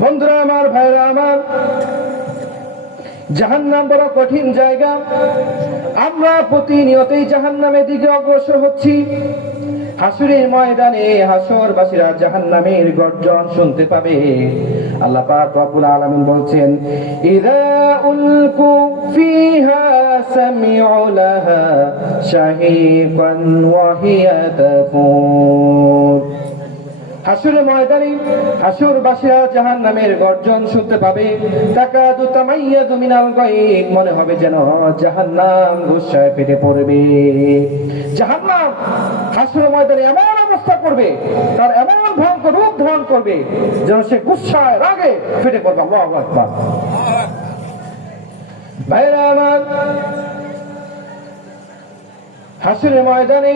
বন্ধুরা আমার, ভাইরা আমার, জাহান্নাম বড় কঠিন জায়গা। আমরা প্রতিনিয়তই জাহান্নামের দিকে অগ্রসর হচ্ছি। হাসরের ময়দানে হাসরবাসীরা জাহান্নামের গর্জন শুনতে পাবে। আল্লাহ পাক রব্বুল আলামিন বলছেন, ইযা উলকু ফিহা সামিউ লাহা শাহীকান ওয়া হিয়া তাফুর। হাসরের ময়দানে হাসরবাসীরা জাহান্নামের গর্জন শুনতে পাবে। তাকাদু তামাইয়াযু মিনাল গায়ব, মনে হবে যেন জাহান্নাম গুসায় ফেটে পড়বে। জাহান্নাম হাসরের ময়দানে এমন অবস্থা করবে, তার এমন ভয়ঙ্কর রূপ ধারণ করবে যেন সে গুসায় রাগে ফেটে পড়বে। আল্লাহু আকবার। ভাইরা আমার, হাসরের ময়দানে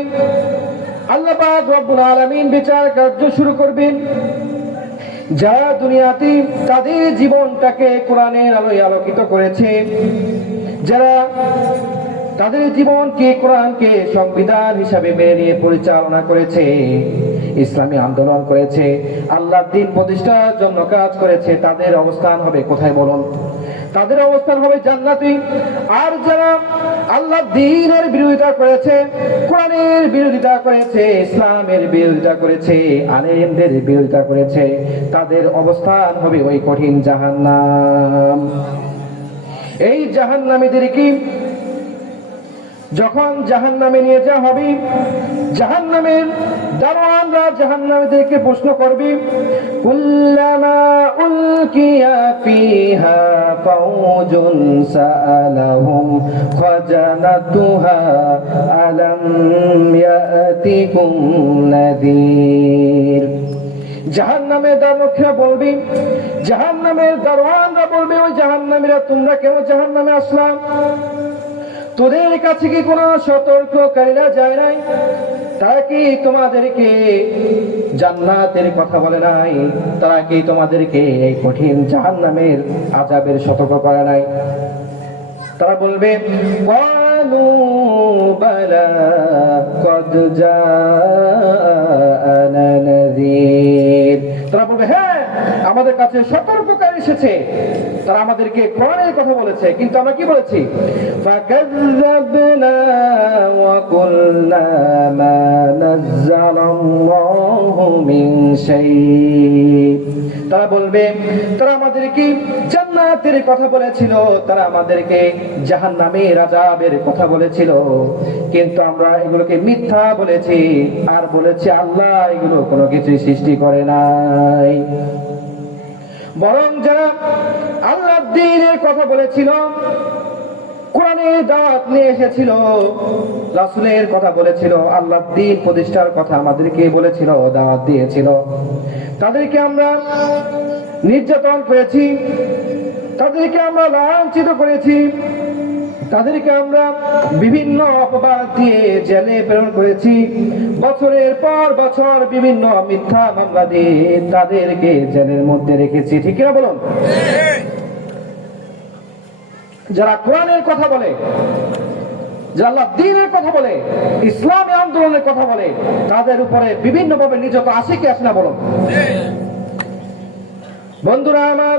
আল্লাহ পাক রব্বুল আলামিন বিচার কার্য শুরু করবেন। যারা দুনিয়াতে তাদের জীবনটাকে কোরআনের আলোয় আলোকিত করেছে, যারা তাদের জীবনকে কোরআনকে সংবিধান হিসাবে মেনে নিয়ে পরিচালনা করেছে, ইসলামী আন্দোলন করেছে, আল্লাহর দ্বীন প্রতিষ্ঠার জন্য কাজ করেছে, তাদের অবস্থান হবে কোথায় বলুন? তাদের অবস্থান হবে জান্নাতি। আর যারা আল্লাহর দ্বীনের বিরোধিতা করেছে, কোরআনের বিরোধিতা করেছে, ইসলামের বিরোধিতা করেছে, আলেমদের বিরোধিতা করেছে, তাদের অবস্থান হবে ওই কঠিন জাহান্নাম। এই জাহান্নামীদেরকে যখন জাহান্নামে নিয়ে যাওয়া হবে, জাহান্নামের দারোয়ানরা জাহান্নামীদেরকে প্রশ্ন করবে, কুল্লামা উলকিয়া ফিহা ফাউজুন সাআলাহুম খাজানাতুহা আলাম ইয়াতিকুম নাযীর। জাহান্নামের দারোয়ানরা বলবে, জাহান্নামের দারোয়ানরা বলবে, ওই জাহান্নামীরা, তোমরা কেন জাহান্নামে আসলাম? তোদের কাছে কি কোনো সতর্ককারীরা যায় নাই? তারা কি তোমাদেরকে জান্নাতের কথা বলে নাই? তারা কি তোমাদেরকে এই কঠিন জাহান্নামের আযাবের সতর্ক করে নাই? তারা বলবে, ক্বালু বালা ক্বাদ জাআনা নাযীর। তারা বলবে, হ্যাঁ, আমাদের কাছে সতর্ককারী এসেছে, তারা আমাদেরকে কোরআনের কথা বলেছে, কিন্তু আমরা কি বলেছি? ফাকাযযাবনা ওয়া কুলনা মা নাযালাল্লাহু মিন শাই। তারা বলবে, তারা আমাদেরকে জান্নাতের কথা বলেছিল, তারা আমাদেরকে জাহান্নামের আযাবের কথা বলেছিল, কিন্তু আমরা এগুলোকে মিথ্যা বলেছি, আর বলেছি আল্লাহ এগুলো কোনো কিছুই সৃষ্টি করে নাই। বরং যারা আল্লাহর দ্বীনের কথা বলেছিল, কোরআনের দাওয়াত নিয়ে এসেছিল, রাসূলের কথা বলেছিল, আল্লাহর দ্বীন প্রতিষ্ঠার কথা আমাদেরকে বলেছিল, দাওয়াত দিয়েছিল, তাদেরকে আমরা নির্যাতন করেছি, তাদেরকে আমরা লাঞ্ছিত করেছি, তাদেরকে আমরা বিভিন্ন অপবাদ দিয়ে জেলে প্রেরণ করেছি, বছরের পর বছর বিভিন্ন মিথ্যা মামলা দিয়ে তাদেরকে জেলের মধ্যে রেখেছি। ঠিক কিনা বলুন? যারা কোরআনের কথা বলে, যারা আল্লাহর দ্বীনের কথা বলে, ইসলামী আন্দোলনের কথা বলে, তাদের উপরে বিভিন্নভাবে নির্যাতন আসে কি আসে না বলুন? বন্ধুরা আমার,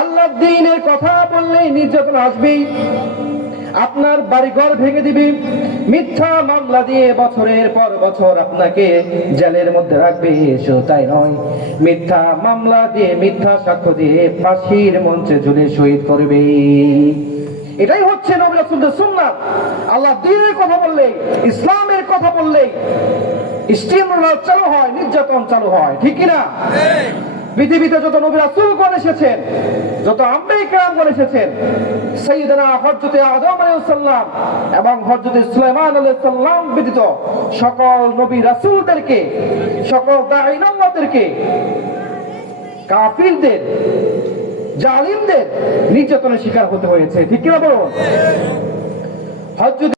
আল্লাহর দ্বীনের কথা বললেই নির্যাতন আসবেই। আপনার বাড়িঘর ভেঙে দিবে, মিথ্যা মামলা দিয়ে বছরের পর বছর আপনাকে জেলের মধ্যে রাখবে। শুধু তাই নয়, মিথ্যা মামলা দিয়ে, মিথ্যা সাক্ষ্য দিয়ে ফাঁসির মঞ্চে ঝুলে শহীদ করবে। এটাই হচ্ছে নবী রাসূলদের সুন্নাত। আল্লাহর দ্বীনের কথা বললেই, ইসলামের কথা বললেই স্টিমরোলার চালু হয়, নির্যাতন চালু হয়। ঠিক কিনা? পৃথিবীতে যত নবী রাসূলগণ এসেছেন, যত আম্বিয়া কিরামগণ এসেছেন, সাইয়েদনা হযরত আদম আলাইহিস সালাম এবং হযরত সুলাইমান আলাইহিস সালাম ব্যতীত সকল নবী রাসূলদেরকে, সকল দাঈ আল্লাহদেরকে কাফিরদের, জালিমদের নির্যাতনের শিকার হতে হয়েছে। ঠিক কিনা বলুন? হযরত